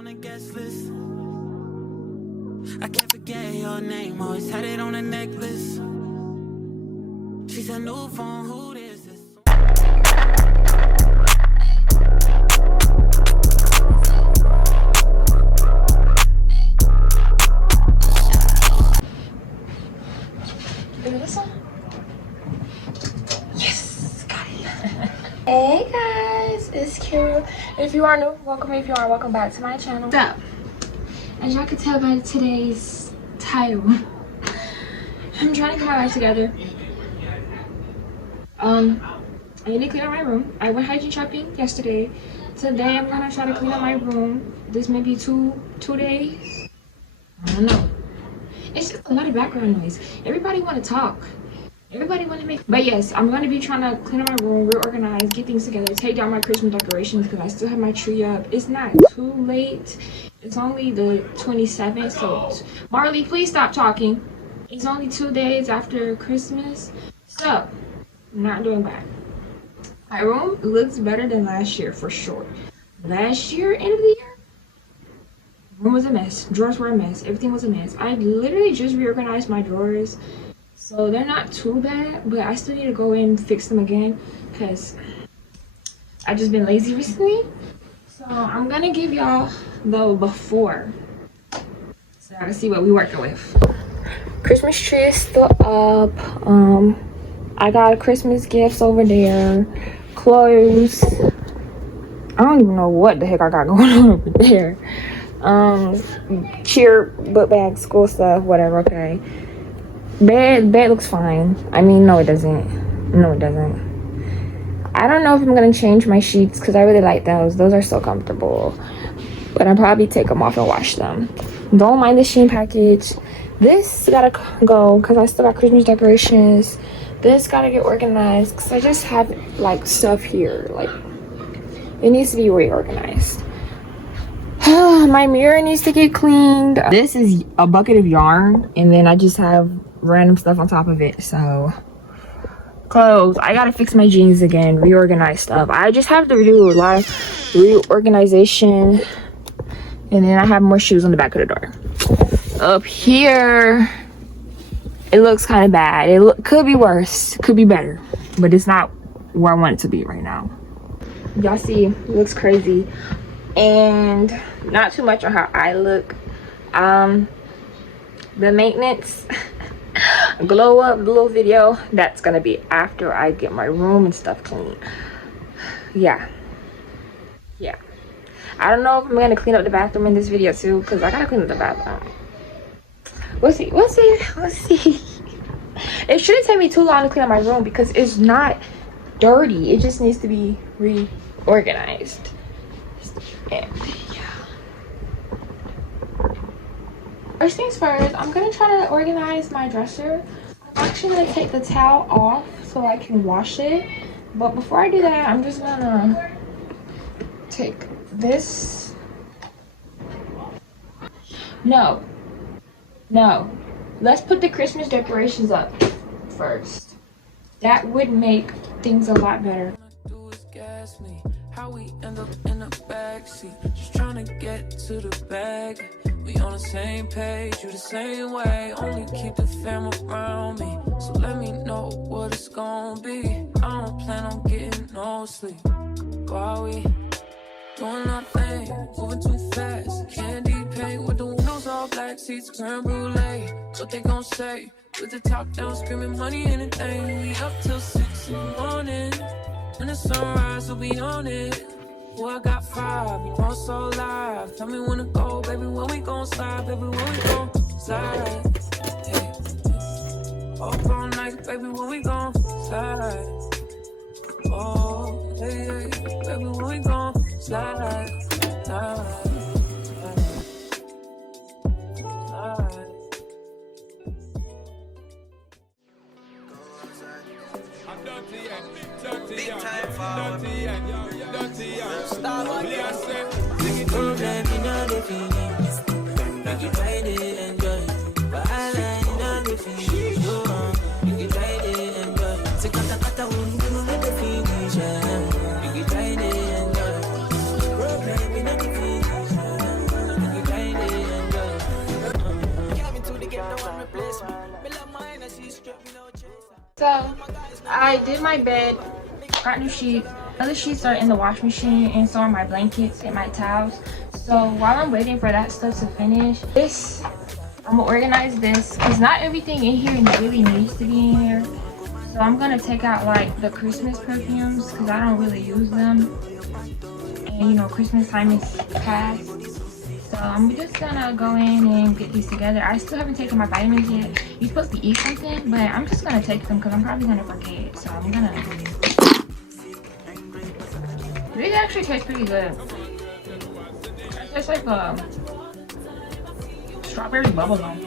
on the guest list. I can't forget your name, always had it on a necklace. She said, new phone, who this is? This one? Yes, got it. Hey guys, it's Kira. If you are new, welcome. If you are, welcome back to my channel. So, as y'all can tell by today's title, I'm trying to get my life together. I need to clean up my room. I went hygiene shopping yesterday. Today I'm gonna try to clean up my room. This may be two days. I don't know. It's just a lot of background noise. Everybody want to talk. Everybody want to make. But yes, I'm going to be trying to clean up my room, reorganize, get things together, take down my Christmas decorations because I still have my tree up. It's not too late. It's only the 27th. So, Marley, please stop talking. It's only 2 days after Christmas. So, I'm not doing bad. My room looks better than last year for sure. Last year, end of the year, room was a mess. Drawers were a mess. Everything was a mess. I literally just reorganized my drawers, so they're not too bad, but I still need to go in and fix them again because I've just been lazy recently. So I'm gonna give y'all the before so I can see what we working with. Christmas tree is still up. I got Christmas gifts over there, clothes. I don't even know what the heck I got going on over there. Cheer, book bag, school stuff, whatever. Okay, bed looks fine. I mean, no it doesn't. I don't know if I'm gonna change my sheets because I really like those are so comfortable, but I'll probably take them off and wash them. Don't mind the Shein package. This gotta go because I still got Christmas decorations. This gotta get organized because I just have like stuff here, like it needs to be reorganized. My mirror needs to get cleaned. This is a bucket of yarn and then I just have random stuff on top of it. So clothes, I gotta fix my jeans again, reorganize stuff. I just have to do a lot of reorganization. And then I have more shoes on the back of the door. Up here it looks kind of bad. Could be worse, could be better, but it's not where I want it to be right now. Y'all see, it looks crazy. And not too much on how I look. The maintenance glow up little video, that's gonna be after I get my room and stuff clean. Yeah, I don't know if I'm gonna clean up the bathroom in this video too because I gotta clean up the bathroom. We'll see. It shouldn't take me too long to clean up my room because it's not dirty, it just needs to be reorganized. And yeah, first things first, I'm gonna try to organize my dresser. I'm actually gonna take the towel off so I can wash it, but before I do that, I'm just gonna take this. No, let's put the Christmas decorations up first. That would make things a lot better. How we end up in the backseat, just trying to get to the bag. We on the same page, you the same way. Only keep the fam around me, so let me know what it's gonna be. I don't plan on getting no sleep while we doing our thing, moving too fast. Candy paint with the windows all black, seats creme brulee. What they gon' say? With the top down, screaming money, anything. We up till 6 in the morning. When the sunrise, we'll be on it. Oh, I got 5, you want so live. Tell me when to go, baby, when we gon' slide. Baby, when we gon' slide. Hey. Up all night, baby, when we gon' slide. Oh, hey, hey, baby, when we gon' slide. Slide. Big time forward. Start on the Problem in all the feelings. Make you try to enjoy. But I like in all the feelings. You can try to enjoy. So kata won't do the feelings. You can try to enjoy. Problem in all the feelings. So I did my bed, got new sheets. Other sheets are in the wash machine, and so are my blankets and my towels. So while I'm waiting for that stuff to finish, I'm gonna organize this because not everything in here really needs to be in here. So I'm gonna take out like the Christmas perfumes because I don't really use them, and you know Christmas time is past. So I'm just gonna go in and get these together. I still haven't taken my vitamins yet. You're supposed to eat something, but I'm just gonna take them because I'm probably gonna forget. So I'm gonna. These actually taste pretty good. It tastes like a strawberry bubble gum.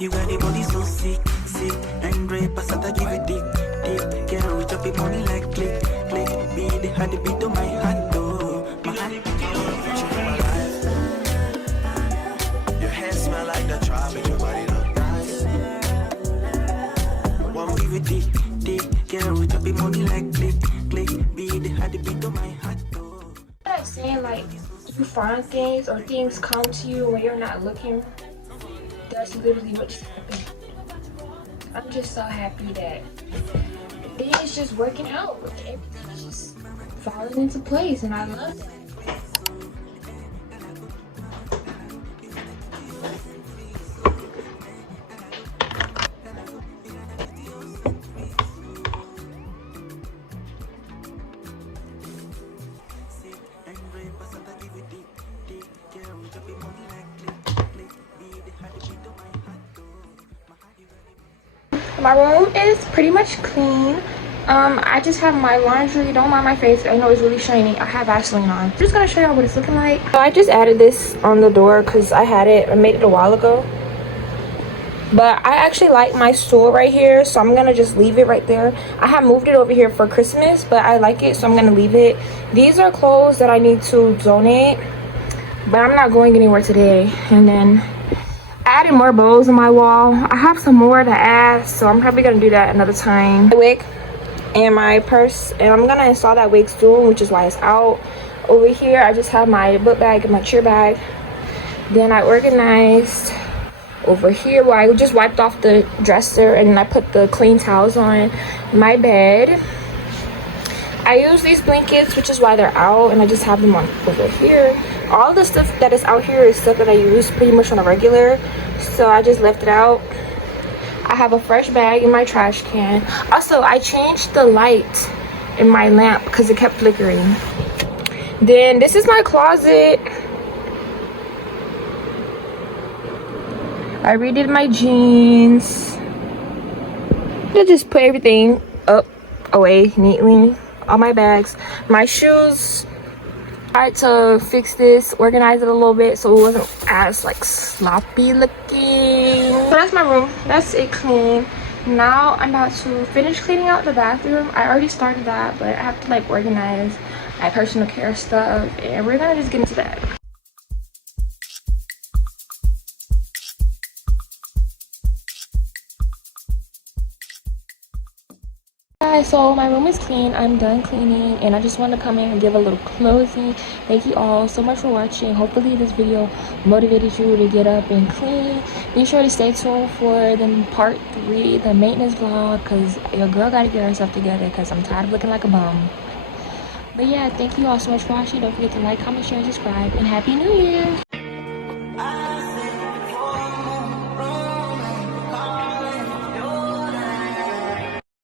You got the body so sick, sick, and great. Passata give it dick, dick. Get rich up in money like click, click. Be the had the beat of my heart, though. My heart. Your hair smell like the tribe, and your body look nice. One give it dick, dick. Get rich up in money like click, click. Be the had the beat of my heart, though. I'm saying like you find things or things come to you when you're not looking. That's literally what just happened. I'm just so happy that things just working out. Everything is just falling into place, and I love that. My room is pretty much clean. I just have my laundry. Don't mind my face. I know it's really shiny. I have Vaseline on. I'm just gonna show y'all what it's looking like. So I just added this on the door because I made it a while ago. But I actually like my stool right here, so I'm gonna just leave it right there. I have moved it over here for Christmas, but I like it, so I'm gonna leave it. These are clothes that I need to donate, but I'm not going anywhere today. And then added more bows on my wall. I have some more to add, so I'm probably gonna do that another time. My wig and my purse, and I'm gonna install that wig soon, which is why it's out. Over here I just have my book bag and my chair bag. Then I organized over here where I just wiped off the dresser, and then I put the clean towels on my bed. I use these blankets, which is why they're out, and I just have them on over here. All the stuff that is out here is stuff that I use pretty much on a regular, so I just left it out. I have a fresh bag in my trash can. Also, I changed the light in my lamp because it kept flickering. Then this is my closet. I redid my jeans. I just put everything up away neatly. All my bags, my shoes. I had to fix this, organize it a little bit so it wasn't as like sloppy looking. So that's my room. That's it clean. Now I'm about to finish cleaning out the bathroom. I already started that, but I have to like organize my personal care stuff, and we're gonna just get into that. Guys, so my room is clean. I'm done cleaning, and I just want to come in and give a little closing. Thank you all so much for watching. Hopefully this video motivated you to get up and clean. Be sure to stay tuned for the part 3, the maintenance vlog, because your girl got to get herself together because I'm tired of looking like a bum. But yeah, thank you all so much for watching. Don't forget to like, comment, share, and subscribe, and Happy New Year!